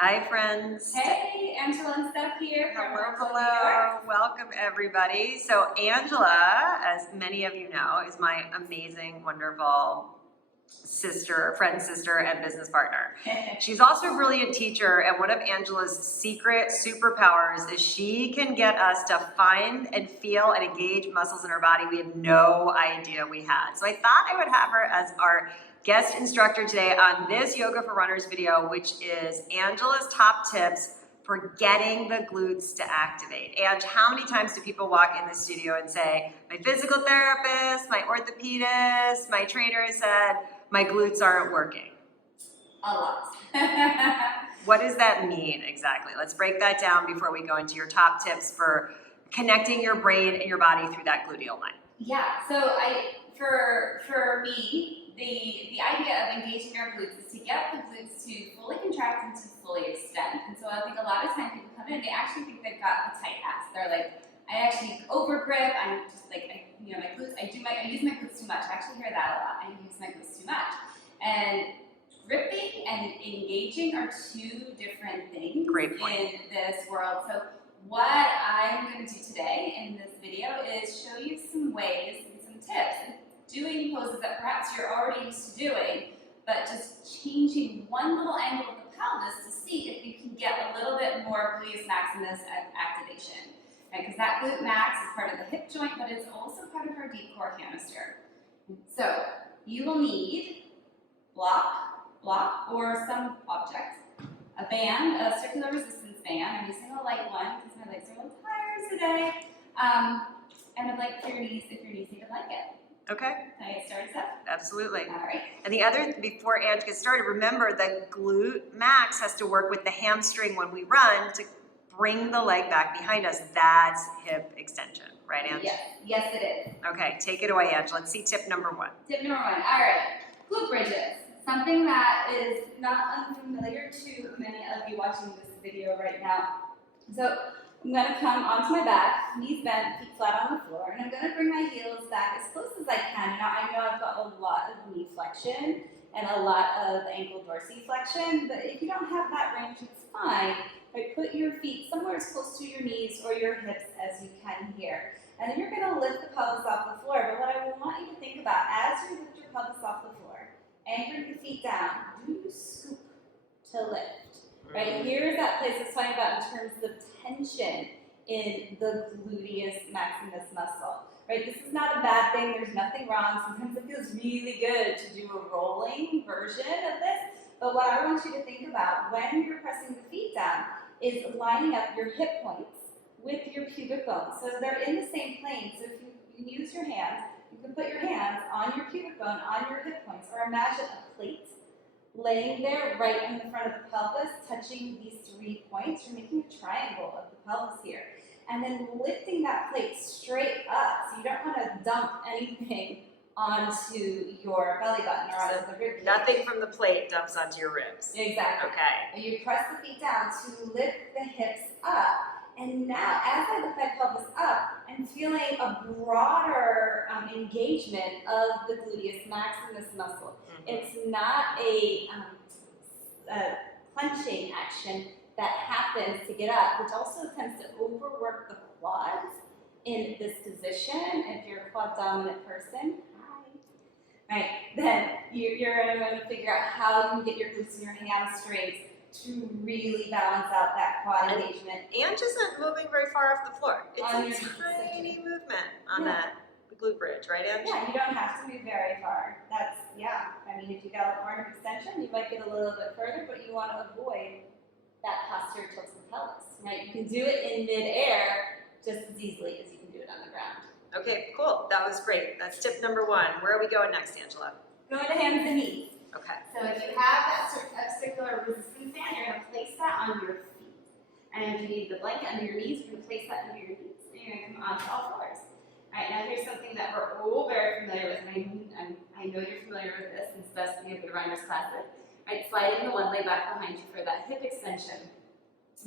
Hi, friends. Hey, Angela and Steph here from Hello, New York. welcome everybody. So Angela, as many of you know, is my amazing, wonderful sister, friend, sister, and business partner. She's also a brilliant teacher, and one of Angela's secret superpowers is she can get us to find and feel and engage muscles in our body we had no idea we had. So I thought I would have her as our guest instructor today on this Yoga for Runners video, which is Angela's top tips for getting the glutes to activate. And how many times do people walk in the studio and say, my physical therapist, my orthopedist, my trainer said, my glutes aren't working? A lot. What does that mean exactly? Let's break that down before we go into your top tips for connecting your brain and your body through that gluteal line. Yeah, so for me, the idea of engaging our glutes is to get the glutes to fully contract and to fully extend. And so I think a lot of times people come in, they actually think they've got a tight ass. They're like, I actually over grip, I'm just like, my glutes, I use my glutes too much. I actually hear that a lot. I use my glutes too much. And gripping and engaging are two different things in this world. So what I'm going to do today in this video is show you some ways and some tips, doing poses that perhaps you're already used to doing, but just changing one little angle of the pelvis to see if you can get a little bit more gluteus maximus activation. Right? Because that glute max is part of the hip joint, but it's also part of our deep core canister. So you will need block or some object, a band, a circular resistance band. I'm using a light one because my legs are a little tired today. And I'd like for your knees, if your knees even like it. Okay. Can I get started, Steph? Absolutely. All right. And the other, before Ange gets started, remember that glute max has to work with the hamstring when we run to bring the leg back behind us. That's hip extension, right, Ange? Yes it is. Okay, take it away, Ange. Let's see tip number one. Tip number one. All right. Flute bridges. Something that is not unfamiliar to many of you watching this video right now. So I'm going to come onto my back, knees bent, feet flat on the floor, and I'm going to bring my heels back as close as I can. Now, I know I've got a lot of knee flexion and a lot of ankle dorsiflexion, but if you don't have that range, it's fine. Right? Put your feet somewhere as close to your knees or your hips as you can here. And then you're going to lift the pelvis off the floor. But what I want you to think about as you lift your pelvis off the floor, anchoring the feet down, do you scoop to lift? Right? Here's that place it's talking about in terms of tension in the gluteus maximus muscle. Right? This is not a bad thing. There's nothing wrong. Sometimes it feels really good to do a rolling version of this. But what I want you to think about when you're pressing the feet down is lining up your hip points with your pubic bone. So they're in the same plane. So if you can use your hands, you can put your hands on your pubic bone, on your hip points, or imagine a plate laying there right in the front of the pelvis, touching these 3 points. You're making a triangle of the pelvis here. And then lifting that plate straight up. So you don't want to dump anything onto your belly button or onto the rib cage. Nothing from the plate dumps onto your ribs. Exactly. Okay. And you press the feet down to lift the hips up. And now, as I lift my pelvis up, I'm feeling a broader engagement of the gluteus maximus muscle. It's not a clenching action that happens to get up, which also tends to overwork the quads in this position. If you're a quad dominant person, right, then you're going to figure out how you can get your glutes and your hamstrings to really balance out that quad engagement. Ange isn't moving very far off the floor. It's a tiny movement on that glute bridge, right, Ange? Yeah, you don't have to move very far. That's, I mean, if you got a more extension, you might get a little bit further, but you want to avoid that posterior tilt of the pelvis, right? You can do it in mid-air just as easily as you can do it on the ground. Okay, cool. That was great. That's tip number one. Where are we going next, Angela? Go to hands and knees. Okay. So if you have that circular resistance band, you're going to place that on your feet. And if you need the blanket under your knees, you're going to place that under your knees. And you're going to come onto all fours. All right, now here's something that we're all very familiar with. And I know you're familiar with this since that's the good runners classes. Right, sliding the one leg back behind you for that hip extension.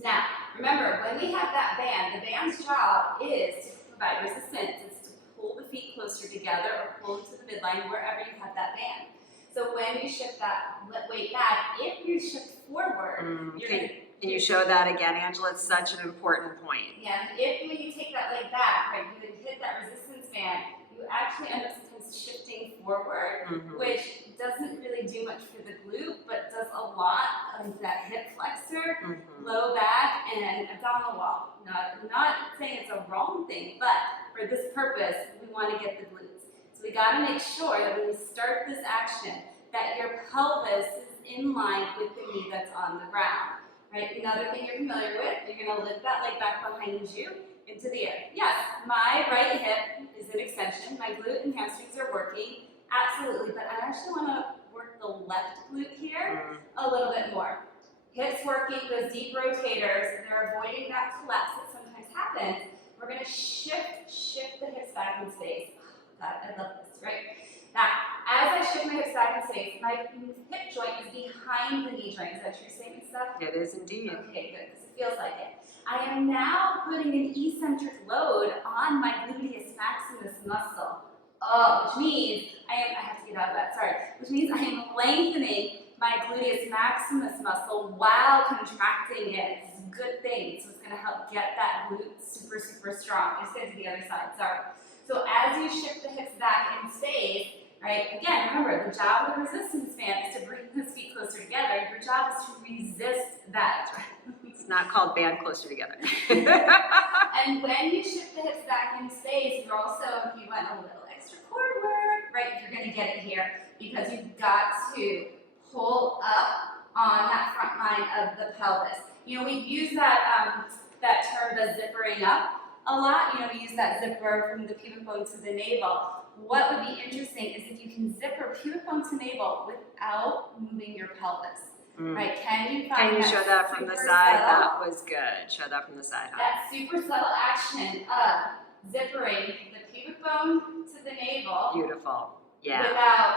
Now, remember, when we have that band, the band's job is to provide resistance. It's to pull the feet closer together or pull to the midline wherever you have that band. So when you shift that weight back, if you shift forward, you're going to Can you show that again, Angela? It's such an important point. Yeah, if when you take that leg back, right, you hit that resistance band, you actually end up sometimes shifting forward, which doesn't really do much for the glute, but does a lot of that hip flexor, low back, and abdominal wall. Not saying it's a wrong thing, but for this purpose, we want to get the glutes. So we got to make sure that when we start this action, that your pelvis is in line with the knee that's on the ground. Right? Another thing you're familiar with, you're going to lift that leg back behind you into the air. Yes, my right hip is in extension. My glute and hamstrings are working. Absolutely. But I actually want to work the left glute here a little bit more. Hips working, those deep rotators. They're avoiding that collapse that sometimes happens. We're going to shift the hips back in space. Oh, God, I love this, right? Now, as I shift my hips back in space, my hip joint is behind the knee joint. Is that true statement, Steph? It is indeed. Okay, good, because it feels like it. I am now putting an eccentric load on my gluteus maximus muscle. Which means I have to get out of that, sorry. Which means I am lengthening my gluteus maximus muscle while contracting it. It's a good thing. So it's going to help get that glute super, super strong. Let's get to the other side, sorry. So as you shift the hips back in space, right, again, remember, the job of the resistance band is to bring those feet closer together. Your job is to resist that. It's not called band closer together. And when you shift the hips back in space, you're also, if you want a little extra core work, right, you're going to get it here because you've got to pull up on that front line of the pelvis. You know, we've used that, that term, the zippering up, a lot. You know, we use that zipper from the pubic bone to the navel. What would be interesting is if you can zipper pubic bone to navel without moving your pelvis. Right? Can you find Can you show that from the side? That was good. Show that from the side. That super subtle action of zippering the pubic bone to the navel. Beautiful. Yeah. Without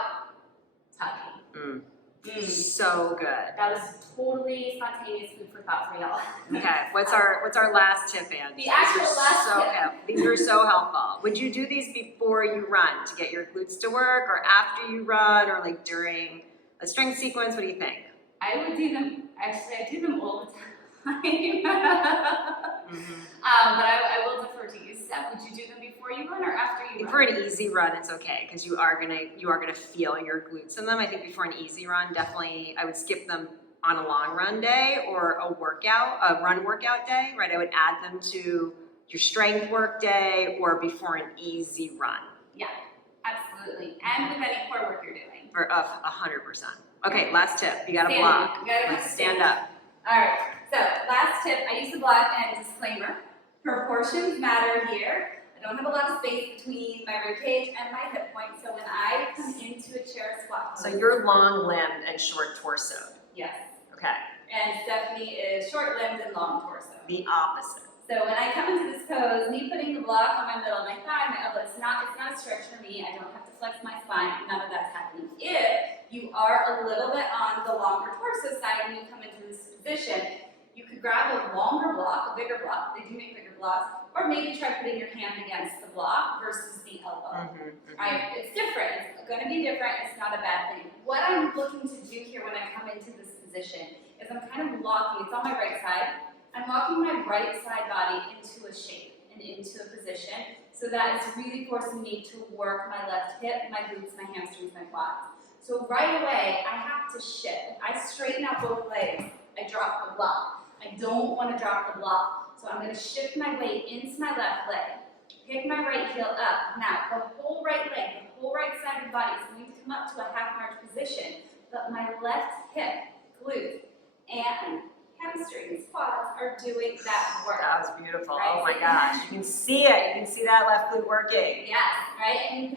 tugging. So good. That was totally spontaneous food for thought for y'all. Okay, what's our last tip, Ange? The actual last tip. These are so helpful. Would you do these before you run to get your glutes to work, or after you run, or like during a strength sequence? What do you think? I would do them, actually I do them all the time. But I will defer to you. Steph, would you do them before you run or after you run? For an easy run, it's okay, because you are gonna feel your glutes in them. I think before an easy run, definitely I would skip them on a long run day or a run workout day, right? I would add them to your strength work day or before an easy run. Yeah, absolutely. And with any core work you're doing. For 100%. Okay, last tip. You gotta Standing. block. You gotta Stand up. All right, so last tip, I use the block and disclaimer. Proportions matter here. I don't have a lot of space between my rib cage and my hip point, so when I come into a chair squat pose. So you're long-limbed and short torsoed. Yes. Okay. And Stephanie is short-limbed and long torso. The opposite. So when I come into this pose, me putting the block on my middle of my thigh, my elbow, it's not a stretch for me. I don't have to flex my spine. None of that's happening. If you are a little bit on the longer torso side when you come into this position, you could grab a longer block, a bigger block. They do make bigger blocks. Or maybe try putting your hand against the block versus the elbow. Right? It's different. It's going to be different. It's not a bad thing. What I'm looking to do here when I come into this position is I'm kind of locking. It's on my right side. I'm locking my right side body into a shape and into a position so that it's really forcing me to work my left hip, my glutes, my hamstrings, my quads. So right away, I have to shift. If I straighten out both legs, I drop the block. I don't want to drop the block. So I'm going to shift my weight into my left leg, pick my right heel up. Now, the whole right leg, the whole right side of the body is going to come up to a half march position, but my left hip, glute, and hamstrings, quads are doing that work. That was beautiful. Right? Oh my gosh. You can see it. You can see that left glute working. Yes, right? And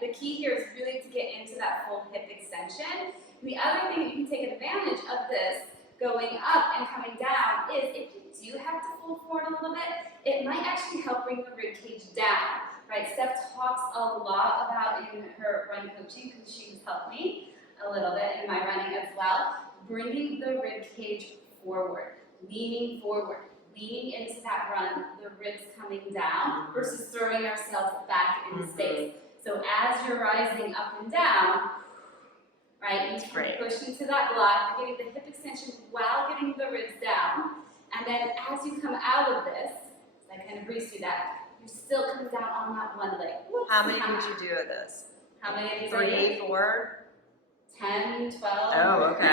the key here is really to get into that full hip extension. And the other thing you can take advantage of this going up and coming down is if you do have to fold forward a little bit, it might actually help bring the rib cage down. Right? Steph talks a lot about in her run coaching because she's helped me a little bit in my running as well, bringing the rib cage forward, leaning into that run, the ribs coming down versus throwing ourselves back in space. So as you're rising up and down, right, you can push into that block, you're getting the hip extension while getting the ribs down. as you come out of this, I kind of breeze through that, you're still coming down on that one leg. Whoops, How many would you do of this? How many of these? 3, 4? 10, 12. Oh, okay.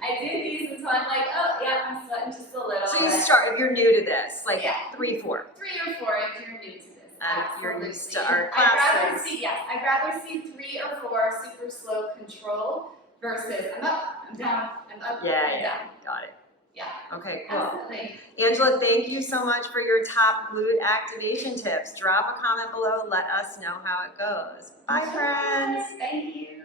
I do these until I'm like, oh, yeah, I'm sweating just a little. So you start, if you're new to this, like Yeah. 3, 4. 3 or 4 if you're new to this. You're used to Absolutely. our classes. I'd rather see 3 or 4 super slow control versus I'm up, I'm down, I'm up, I'm down. Got it. Yeah. Okay, cool. Absolutely. Angela, thank you so much for your top glute activation tips. Drop a comment below, let us know how it goes. Bye, friends. Thank you.